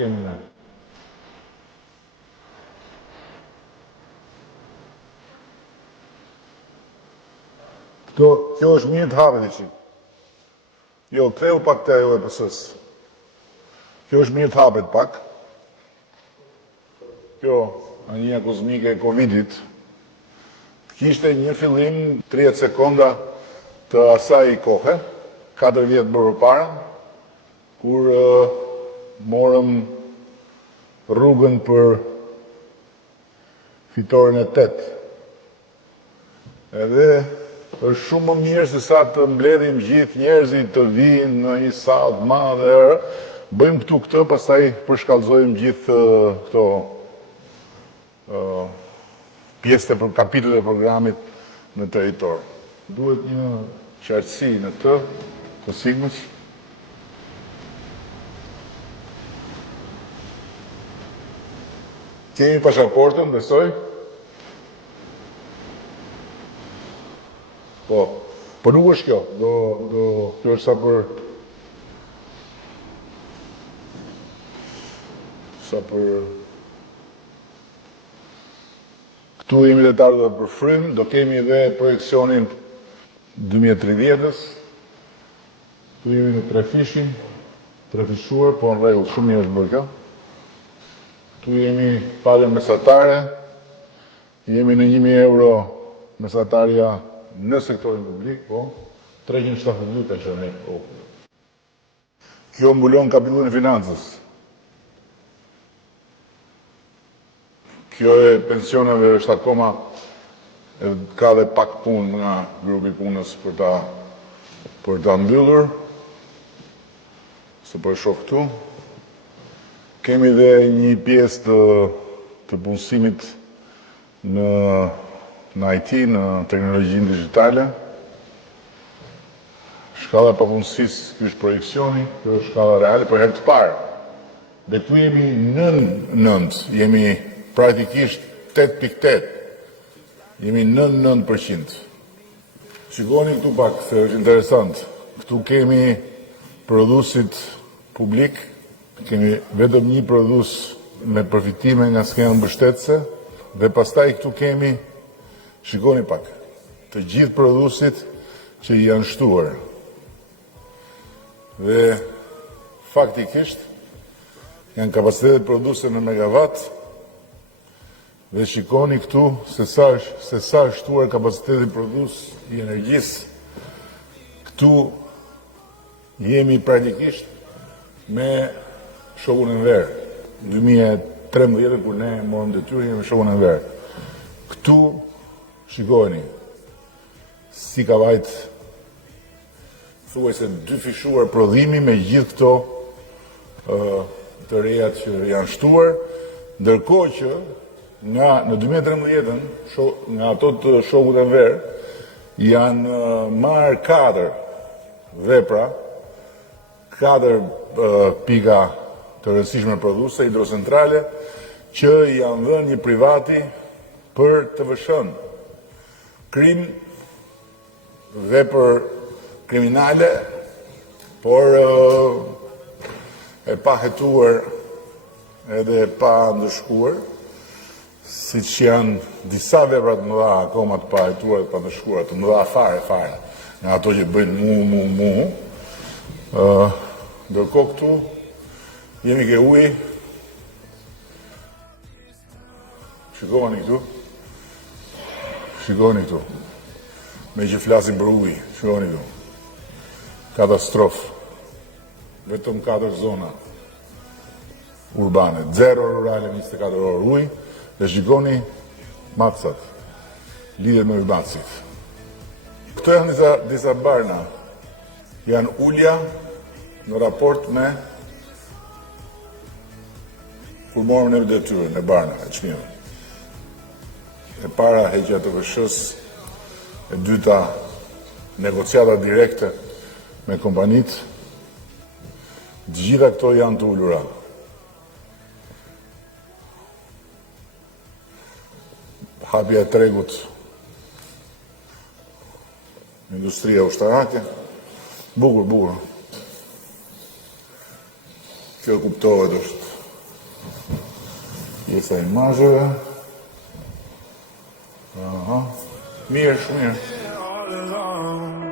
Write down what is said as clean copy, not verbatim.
kemi ne. Kjo është mirë të hapet e qikë. Jo, kreu pak të ajo e pësës. Kjo është mirë të hapet pak. Kjo, anija kozmike e Covidit, kishte një fillim 30 sekonda të asaj kohe, 4 vjetë më përpara, kur morëm rrugën për fitoren e 8. Edhe është shumë më mirë se sa të mbledhim gjithë njerëzit të vinë në një sallë madhe, bëjmë këtu këtë, pastaj përshkallëzojmë gjithë këto pjesë të kapitullit e programit në territor. Duhet një qartësi në të sigmës. Kemi pasaportën, besoj? Po nuk është kjo, kjo është sa për këtu jemi dhe tarë dhe për frym, do kemi edhe projekcionin 2030-ës, këtu jemi në trefishin, trefishuar, po në regull, shumë një është bërë kjo. Këtu jemi padën mesatare, jemi në 1.000 euro mesatarja në sektorin publik, po, 372 të qërë ne. Kjo mbulon kapitullin e financës. Kjo e pensioneve është akoma, ka dhe pak punë nga grupi punës për ta mbyllur, se për shoh këtu. Kemi dhe një pjesë të punësimit në IT, në teknologjinë digitale. Shkalla papunësisë, kjo është projekcioni, kjo është shkalla reale, për herë të parë. Dhe këtu jemi nën 9, jemi praktikisht 8.8, jemi nën 9%. Shikoni këtu pak, se është interesant. Këtu kemi prodhuesit publik, kemi vetëm një prodhues me përfitime nga skema mbështetëse, dhe pastaj këtu kemi, shikoni pak, të gjithë prodhuesit që janë shtuar. Dhe faktikisht janë kapacitetet prodhuese në megawatt, dhe shikoni këtu se sa është shtuar kapaciteti prodhues i energjisë. Këtu jemi praktikisht me shokun e verë. 2013 kur ne morëm detyrë jemi me shokun e verë. Këtu shikoni si ka vajt thuajse dyfishuar prodhimi me gjithë këto të reja që janë shtuar, ndërkohë që në 2013 nga ato të shokut e verë janë marrë 4 vepra, 4 pika të rëndësishme prodhuese hidrocentrale që janë dhënë një privati për të vëshën. Krim, vepër kriminale, por e pa hetuar edhe pa ndëshkuar, si që janë disa veprat më dha akoma të pa hetuar dhe pa ndëshkuar, të më dha fare, nga ato që bëjnë mu. Ndërkohë këtu, jemi ke uji, shikoni këtu, me që flasim për uji, shikoni këtu, katastrofë, vetëm 4 zona urbane, 0 rurale, 24 orë uji, dhe shikoni matësat, lidhet me matësit. Këto janë disa barna, janë ulja në raport me kur morëm në detyrën e barna, e çmimeve. E para heqja të vëshës, e dyta negociata direkte me kompanit, gjitha këto janë të ullura. Hapja e tregut, industria ushtarake, bukur. Kjo kuptohet është Pjesa e imazheve. Aha. Mirë, shumë mirë.